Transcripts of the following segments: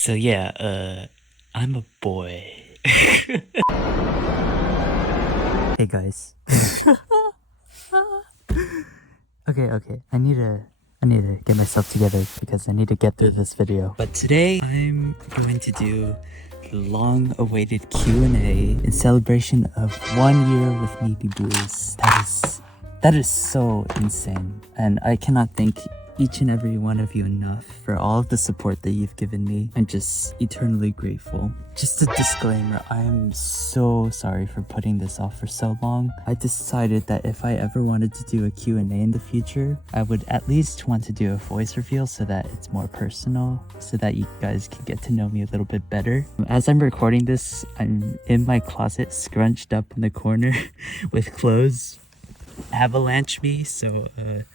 So yeah, I'm a boy. Hey guys. Okay. I need to get myself together because I need to get through this video. But today I'm going to do the long-awaited Q&A in celebration of 1 year with MEEPYBLUES. That is so insane, and I cannot thank each and every one of you enough for all of the support that you've given me. I'm just eternally grateful. Just a disclaimer, I am so sorry for putting this off for so long. I decided that if I ever wanted to do a Q&A in the future, I would at least want to do a voice reveal so that it's more personal, so that you guys can get to know me a little bit better. As I'm recording this, I'm in my closet scrunched up in the corner with clothes. Avalanche me, so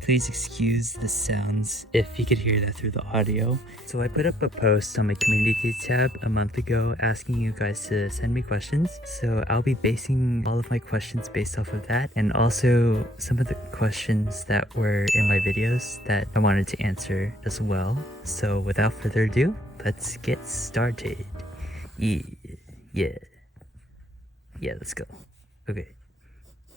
please excuse the sounds if you could hear that through the audio. So I put up a post on my community tab a month ago asking you guys to send me questions, so I'll be basing all of my questions based off of that, and also some of the questions that were in my videos that I wanted to answer as well. So without further ado, let's get started. Yeah, let's go. Okay,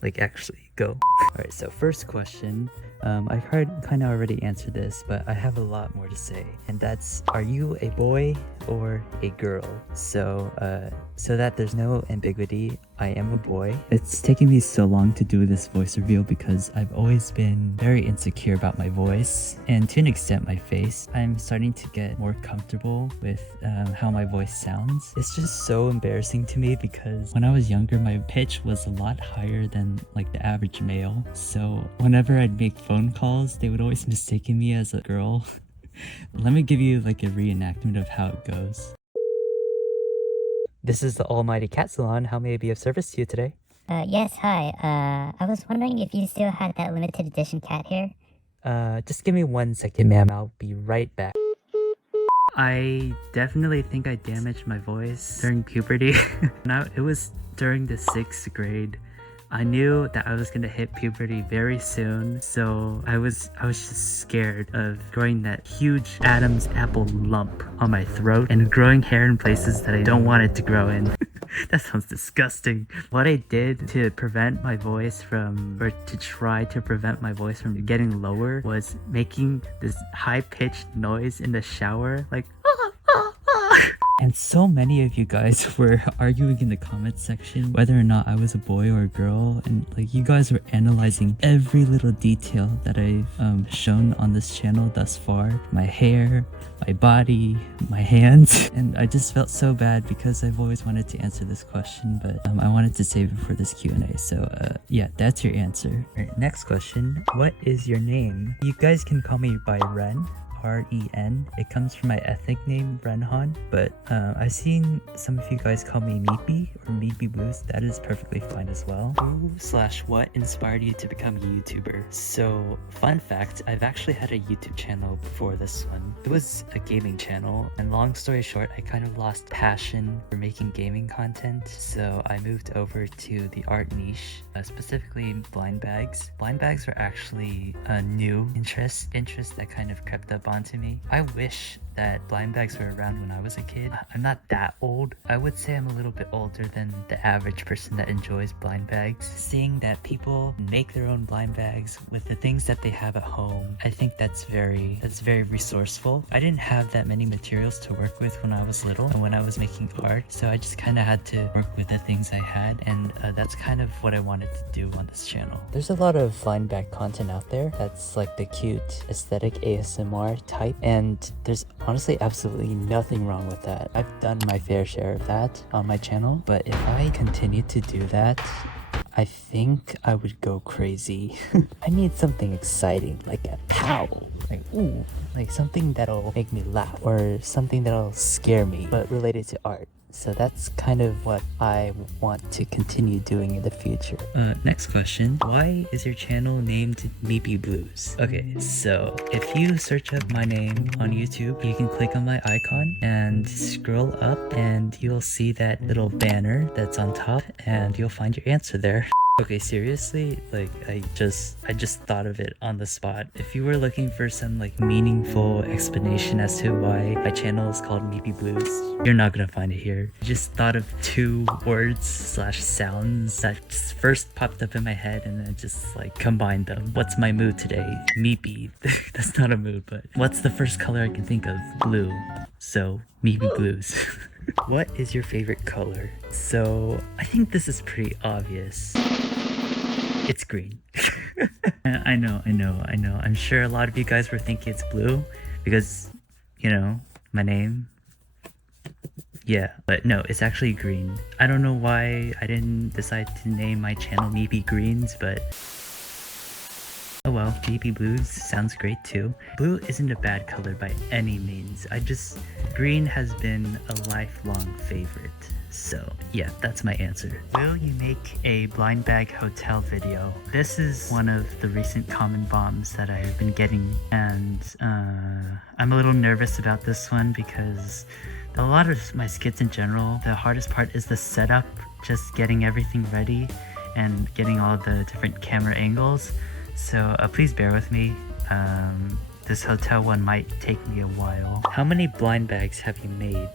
like actually go. Alright, so first question, I've kind of already answered this, but I have a lot more to say, and that's, are you a boy or a girl? So that there's no ambiguity, I am a boy. It's taking me so long to do this voice reveal because I've always been very insecure about my voice, and to an extent my face. I'm starting to get more comfortable with how my voice sounds. It's just so embarrassing to me because when I was younger, my pitch was a lot higher than like the average male. So whenever I'd make phone calls, they would always mistake me as a girl. Let me give you like a reenactment of how it goes. This is the Almighty Cat Salon. How may I be of service to you today? Yes, hi. I was wondering if you still had that limited edition cat hair. Just give me 1 second, ma'am. I'll be right back. I definitely think I damaged my voice during puberty. Now, it was during the 6th grade. I knew that I was gonna hit puberty very soon, so I was just scared of growing that huge Adam's apple lump on my throat and growing hair in places that I don't want it to grow in. That sounds disgusting. What I did to prevent my voice from, or to try to prevent my voice from getting lower, was making this high-pitched noise in the shower, like and so many of you guys were arguing in the comments section whether or not I was a boy or a girl, and like you guys were analyzing every little detail that I've shown on this channel thus far. My hair, my body, my hands, and I just felt so bad because I've always wanted to answer this question, but I wanted to save it for this Q&A. So yeah, that's your answer. Alright, next question. What is your name? You guys can call me by Ren. R-E-N. It comes from my ethnic name, Renhan, but I've seen some of you guys call me Meepy or MEEPYBLUES. That is perfectly fine as well. Who/what inspired you to become a YouTuber? So, fun fact, I've actually had a YouTube channel before this one. It was a gaming channel, and long story short, I kind of lost passion for making gaming content, so I moved over to the art niche, specifically blind bags. Blind bags were actually a new interest that kind of crept up onto me. I wish that blind bags were around when I was a kid. I'm not that old. I would say I'm a little bit older than the average person that enjoys blind bags. Seeing that people make their own blind bags with the things that they have at home, I think that's very resourceful. I didn't have that many materials to work with when I was little and when I was making art, so I just kind of had to work with the things I had, and that's kind of what I wanted to do on this channel. There's a lot of blind bag content out there that's like the cute aesthetic ASMR type, and there's honestly absolutely nothing wrong with that. I've done my fair share of that on my channel, but if I continue to do that, I think I would go crazy. I need something exciting, like a howl, like ooh, like something that'll make me laugh, or something that'll scare me, but related to art. So that's kind of what I want to continue doing in the future. Next question. Why is your channel named MEEPYBLUES? Okay, so if you search up my name on YouTube, you can click on my icon and scroll up and you'll see that little banner that's on top, and you'll find your answer there. Okay, seriously, like I just thought of it on the spot. If you were looking for some like meaningful explanation as to why my channel is called MEEPYBLUES, you're not gonna find it here. I just thought of two words slash sounds that just first popped up in my head and then just like combined them. What's my mood today? Meepy. That's not a mood, but what's the first color I can think of? Blue. So MEEPYBLUES. What is your favorite color? So I think this is pretty obvious. It's green. I know. I'm sure a lot of you guys were thinking it's blue because, you know, my name. Yeah, but no, it's actually green. I don't know why I didn't decide to name my channel Meepy Greens, but oh well, MEEPYBLUES sounds great too. Blue isn't a bad color by any means. Green has been a lifelong favorite. So yeah, that's my answer. Will you make a blind bag hotel video? This is one of the recent common bombs that I've been getting, and I'm a little nervous about this one because a lot of my skits in general, the hardest part is the setup, just getting everything ready and getting all the different camera angles. So please bear with me. This hotel one might take me a while. How many blind bags have you made?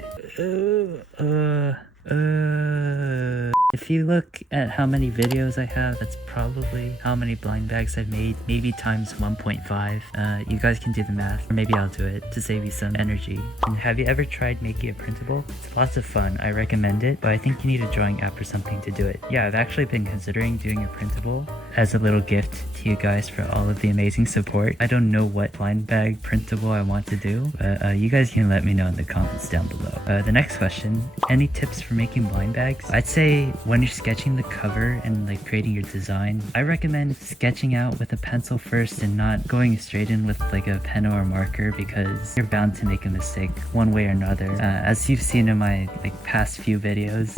If you look at how many videos I have, that's probably how many blind bags I've made, maybe times 1.5. You guys can do the math, or maybe I'll do it to save you some energy. And have you ever tried making a printable? It's lots of fun, I recommend it, but I think you need a drawing app or something to do it. Yeah, I've actually been considering doing a printable as a little gift to you guys for all of the amazing support. I don't know what blind bag printable I want to do, but you guys can let me know in the comments down below. The next question, any tips for making blind bags? I'd say when you're sketching the cover and like creating your design, I recommend sketching out with a pencil first and not going straight in with like a pen or a marker, because you're bound to make a mistake one way or another, as you've seen in my like past few videos.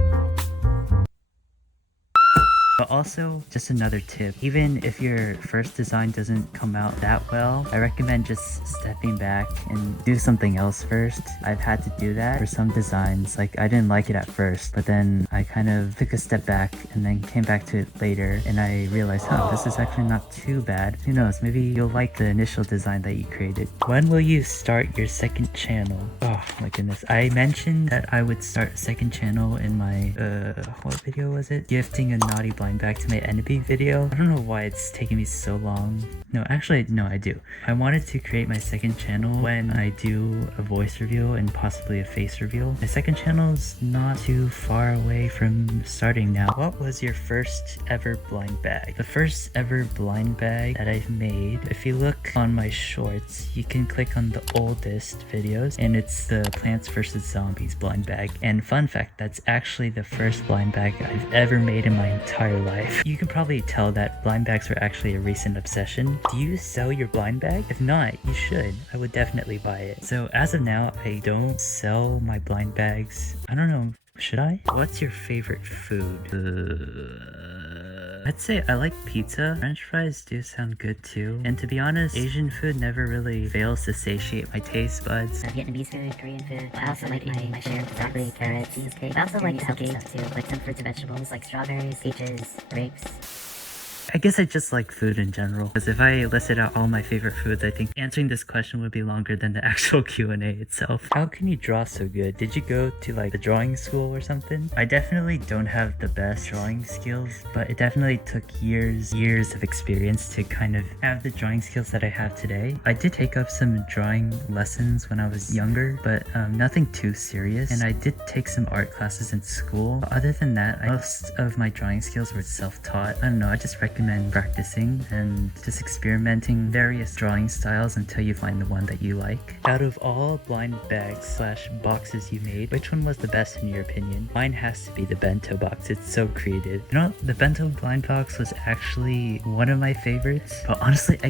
But also, just another tip, even if your first design doesn't come out that well, I recommend just stepping back and do something else first. I've had to do that for some designs. Like, I didn't like it at first, but then I kind of took a step back and then came back to it later, and I realized, this is actually not too bad. Who knows, maybe you'll like the initial design that you created. When will you start your second channel? Oh my goodness, I mentioned that I would start a second channel in my, what video was it? Gifting a naughty blind back to my enemy video. I don't know why it's taking me so long. No, actually, no, I do. I wanted to create my second channel when I do a voice reveal and possibly a face reveal. My second channel is not too far away from starting now. What was your first ever blind bag? The first ever blind bag that I've made, if you look on my shorts, you can click on the oldest videos, and it's the Plants vs. Zombies blind bag. And fun fact, that's actually the first blind bag I've ever made in my entire life. You can probably tell that blind bags were actually a recent obsession. Do you sell your blind bag? If not, you should. I would definitely buy it. So as of now, I don't sell my blind bags. I don't know, should I? What's your favorite food? I'd say I like pizza. French fries do sound good too. And to be honest, Asian food never really fails to satiate my taste buds. Vietnamese food, Korean food. I also like my share of broccoli, carrots, cheesecake. I also like healthy stuff too, like some fruits and vegetables like strawberries, peaches, grapes. I guess I just like food in general, because if I listed out all my favorite foods, I think answering this question would be longer than the actual Q&A itself. How can you draw so good? Did you go to like the drawing school or something? I definitely don't have the best drawing skills, but it definitely took years of experience to kind of have the drawing skills that I have today. I did take up some drawing lessons when I was younger, but nothing too serious, and I did take some art classes in school. Other than that, most of my drawing skills were self-taught. I don't know, I just recommend practicing and just experimenting various drawing styles until you find the one that you like. Out of all blind bags slash boxes you made, which one was the best in your opinion? Mine has to be the bento box. It's so creative. You know, the bento blind box was actually one of my favorites, but honestly,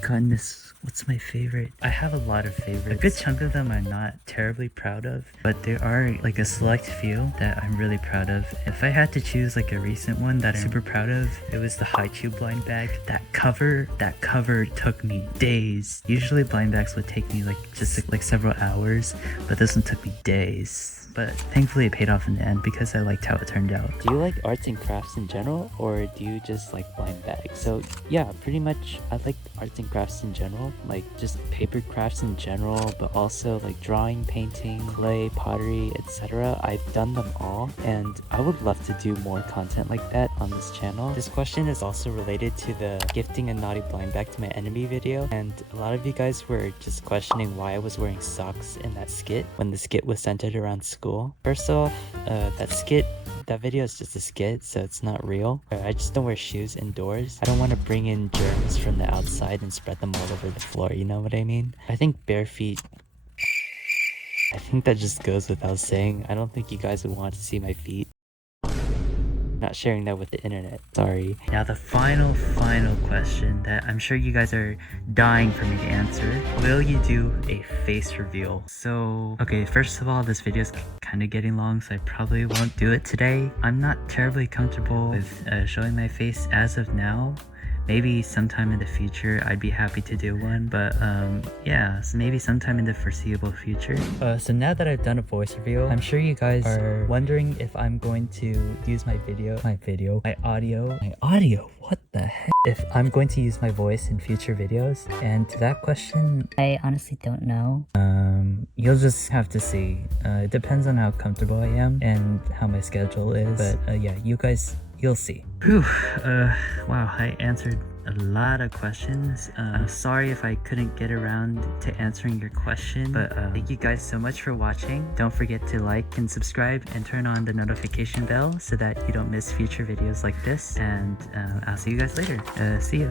goodness, what's my favorite? I have a lot of favorites. A good chunk of them I'm not terribly proud of, but there are like a select few that I'm really proud of. If I had to choose like a recent one that I'm super proud of, it was the high tube blind bag. That cover took me days. Usually blind bags would take me like just like several hours, but this one took me days. but thankfully it paid off in the end because I liked how it turned out. Do you like arts and crafts in general, or do you just like blind bags? So yeah, pretty much I like arts and crafts in general, like just paper crafts in general, but also like drawing, painting, clay, pottery, etc. I've done them all, and I would love to do more content like that on this channel. This question is also related to the gifting a naughty blind bag to my enemy video, and a lot of you guys were just questioning why I was wearing socks in that skit when the skit was centered around school. First off, that video is just a skit, so it's not real. I just don't wear shoes indoors. I don't want to bring in germs from the outside and spread them all over the floor, you know what I mean? I think bare feet, I think that just goes without saying. I don't think you guys would want to see my feet. Not sharing that with the internet, sorry. Now the final question that I'm sure you guys are dying for me to answer. Will you do a face reveal? So, okay, first of all, this video is kind of getting long, so I probably won't do it today. I'm not terribly comfortable with showing my face as of now. Maybe sometime in the future I'd be happy to do one, but yeah, so maybe sometime in the foreseeable future. So now that I've done a voice reveal, I'm sure you guys are wondering if I'm going to use my audio, what the heck? If I'm going to use my voice in future videos, and to that question, I honestly don't know. you'll just have to see. It depends on how comfortable I am and how my schedule is, but yeah, you'll see. Whew, wow, I answered a lot of questions. I'm sorry if I couldn't get around to answering your question, but thank you guys so much for watching. Don't forget to like and subscribe and turn on the notification bell so that you don't miss future videos like this, and I'll see you guys later. See ya.